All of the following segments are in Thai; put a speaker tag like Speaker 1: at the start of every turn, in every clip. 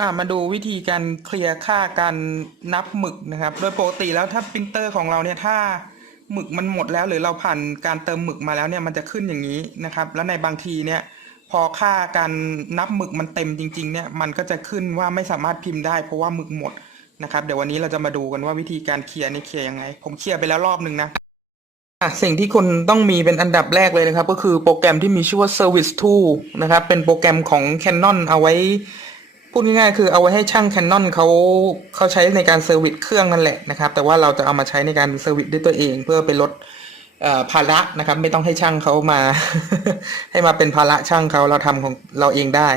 Speaker 1: อ่ามาดูวิธีการเคลียร์ค่าการนับหมึกนะครับ โดยปกติแล้วถ้าปรินเตอร์ของเราเนี่ยถ้าหมึกมันหมดแล้วหรือเราผ่านการเติมหมึกมาแล้วเนี่ยมันจะขึ้นอย่างนี้นะครับ แล้วในบางทีเนี่ยพอค่าการนับหมึกมันเต็มจริงๆเนี่ยมันก็จะขึ้นว่าไม่สามารถพิมพ์ได้เพราะว่าหมึกหมดนะครับเดี๋ยววันนี้เราจะมาดูกันว่าวิธีการเคลียร์นี่เคลียร์ยังไง ผมเคลียร์ไปแล้วรอบหนึ่งนะอะสิ่งที่คุณต้องมีเป็นอันดับแรกเลยนะครับ ก็คือโปรแกรมที่มีชื่อว่า Service Tool นะครับเป็นโปรแกรมของ Canon เอาไว้ พูดง่ายๆคือเอาไว้ให้ช่าง Canon เขาเขาใช้ในการเซอร์วิสเครื่องนั่นแหละนะครับ แต่ว่าเราจะเอามาใช้ในการเซอร์วิสด้วยตัวเองเพื่อไปลดภาระนะครับ ไม่ต้องให้ช่างเขามา ให้มาเป็นภาระช่างเขาเราทำของเราเองได้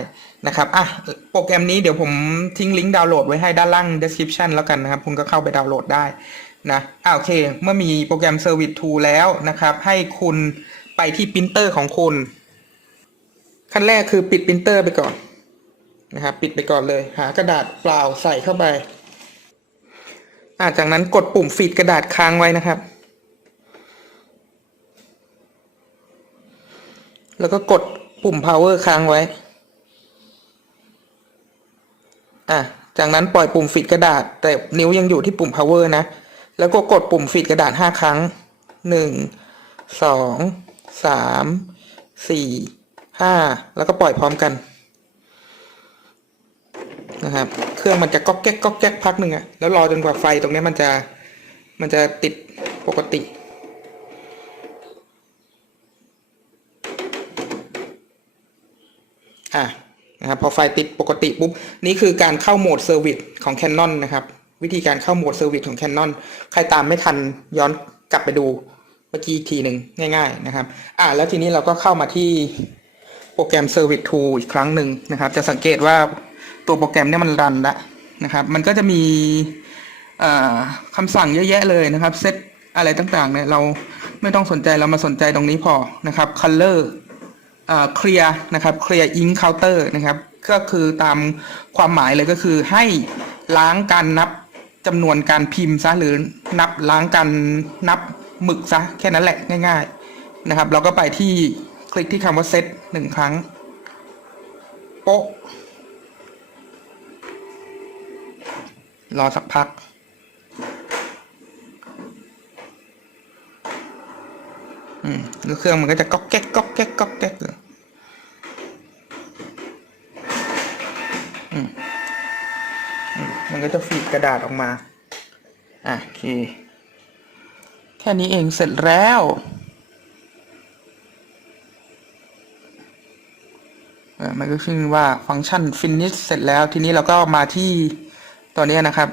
Speaker 1: นะครับอะโปรแกรมนี้เดี๋ยวผมทิ้งลิงก์ดาวน์โหลดไว้ให้ด้านล่าง description แล้วกันนะครับ คุณก็เข้าไปดาวน์โหลดได้นะอ่าโอเค เมื่อมีโปรแกรม Service Tool แล้วนะครับ ให้คุณไปที่ปรินเตอร์ของคุณ ขั้นแรกคือปิดปรินเตอร์ไปก่อน นะครับปิดไปก่อนเลย หากระดาษเปล่าใส่เข้าไปอ่าจากนั้นกดปุ่มฟีดกระดาษค้างไว้นะครับ แล้วก็กดปุ่ม power ค้างไว้ อะ จากนั้นปล่อยปุ่มฟีดกระดาษ แต่นิ้วยังอยู่ที่ปุ่ม power นะ แล้วก็กดปุ่มฟีดกระดาษห้าครั้งหนึ่งสองสามสี่ห้าแล้วก็ปล่อยพร้อมกัน นะครับ เครื่องมันจะก๊อกแก๊กก๊อกแก๊กพักหนึ่งอะแล้วรอจนกว่าไฟตรงนี้มันจะมันจะติดปกติ อะนะครับพอไฟติดปกติปุ๊บนี่คือการเข้าโหมดเซอร์วิสของ Canon นะครับ วิธีการเข้าโหมดเซอร์วิสของ Canon ใครตามไม่ทันย้อนกลับไปดูเมื่อกี้ทีหนึ่งง่าย ๆนะครับ อะแล้วทีนี้เราก็เข้ามาที่โปรแกรม Service Tool อีกครั้งหนึ่งนะครับ จะสังเกตว่า ตัวโปรแกรมเนี่ยมันรันแล้วนะครับ มันก็จะมีคำสั่งเยอะแยะเลยนะครับเซตอะไรต่างๆเนี่ยเราไม่ต้องสนใจเรามาสนใจตรงนี้พอนะครับ color เคลียร์นะครับเคลียร์อิงเคาน์เตอร์นะครับ ก็คือตามความหมายเลยก็คือให้ล้างการนับจำนวนการพิมพ์ซะหรือนับล้างการนับหมึกซะแค่นั้นแหละง่าย ๆนะครับ เราก็ไปที่คลิกที่คำว่าเซตหนึ่งครั้งโป๊ะ รอสักพัก อืมแล้วเครื่องมันก็จะก๊อกแก๊กก๊อกแก๊กก๊อกแก๊กเลยอืมอืมมันก็จะฟีดกระดาษออกมา อะโอเค แค่นี้เองเสร็จแล้วเออมันก็ขึ้นว่าฟังก์ชัน finish เสร็จแล้ว ทีนี้เราก็มาที่ ตัวเนี้ยนะครับ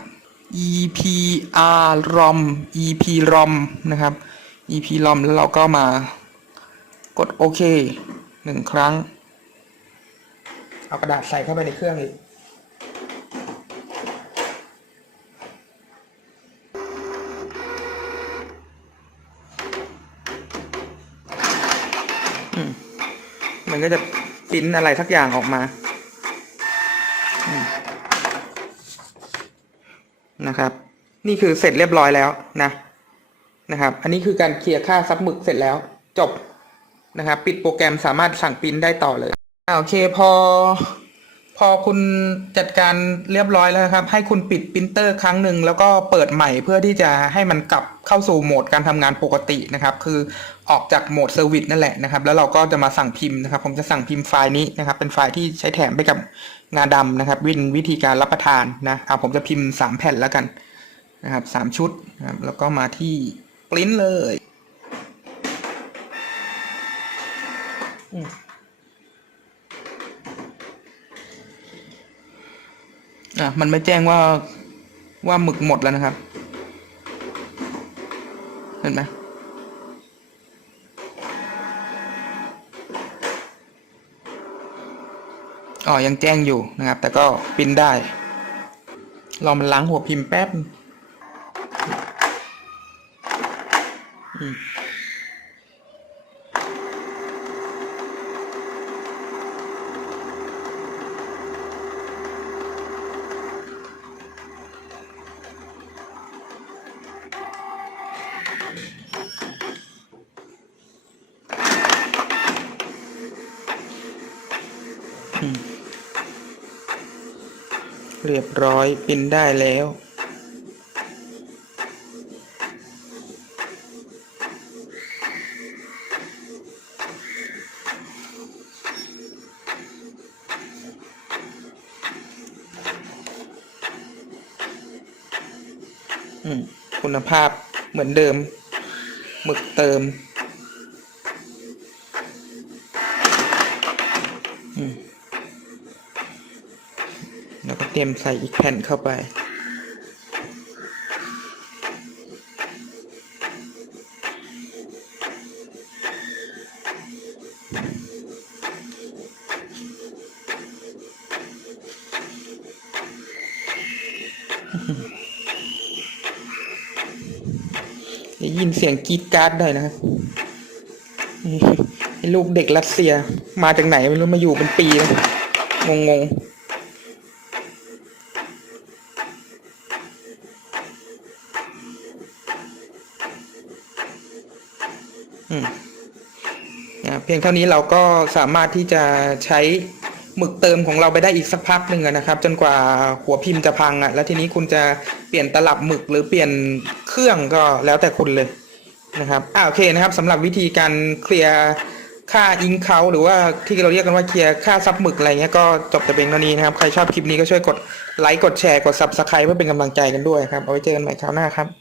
Speaker 1: EPR ROM EPROM นะครับ EPROM แล้วเราก็มากดโอเคหนึ่งครั้ง เอากระดาษใส่เข้าไปในเครื่องอีกมันก็จะปิ้นอะไรสักอย่างออกมาอืม นะครับ นี่คือเสร็จเรียบร้อยแล้วนะนะครับ อันนี้คือการเคลียร์ค่าซับหมึกเสร็จแล้วจบนะครับ ปิดโปรแกรมสามารถสั่งปริ้นได้ต่อเลยโอเคพอ พอคุณจัดการเรียบร้อยแล้วครับ ให้คุณปิดปรินเตอร์ครั้งหนึ่งแล้วก็เปิดใหม่เพื่อที่จะให้มันกลับเข้าสู่โหมดการทำงานปกตินะครับ คือออกจากโหมดเซอร์วิสนั่นแหละนะครับ แล้วเราก็จะมาสั่งพิมพ์นะครับ ผมจะสั่งพิมพ์ไฟล์นี้นะครับ เป็นไฟล์ที่ใช้แถมไปกับงาดำนะครับ วินวิธีการรับประทานนะเอาผมจะพิมพ์สามแผ่นแล้วกันนะครับสามชุดนะครับแล้วก็มาที่ปริ้นเลย อะมันไม่แจ้งว่าว่าหมึกหมดแล้วนะครับ เห็นไหมอ๋อยังแจ้งอยู่นะครับ แต่ก็ปิ้นได้ลองมันล้างหัวพิมพ์แป๊บอืม เรียบร้อยปินได้แล้ว คุณภาพเหมือนเดิมหมึกเติม เตรียมใส่อีกแผ่นเข้าไป ได้ยินเสียงกีดการ์ดด้วยนะครับลูกเด็กรัสเซียมาจากไหนไม่รู้มาอยู่เป็นปีแล้วงงงๆอืมอ่า เพียงเท่านี้เราก็สามารถที่จะใช้หมึกเติมของเราไปได้อีกสักพักหนึ่งนะครับ จนกว่าหัวพิมพ์จะพังอะแล้วทีนี้คุณจะเปลี่ยนตลับหมึกหรือเปลี่ยนเครื่องก็แล้วแต่คุณเลยนะครับอ่าโอเคนะครับสำหรับวิธีการเคลียร์ค่าอิงเขาหรือว่าที่เราเรียกกันว่าเคลียร์ค่าซับหมึกอะไรเงี้ยก็จบแต่เพียงเท่านี้นะครับ ใครชอบคลิปนี้ก็ช่วยกดไลค์กดแชร์กด subscribe เพื่อเป็นกำลังใจกันด้วยครับ เอาไว้เจอกันใหม่คราวหน้าครับ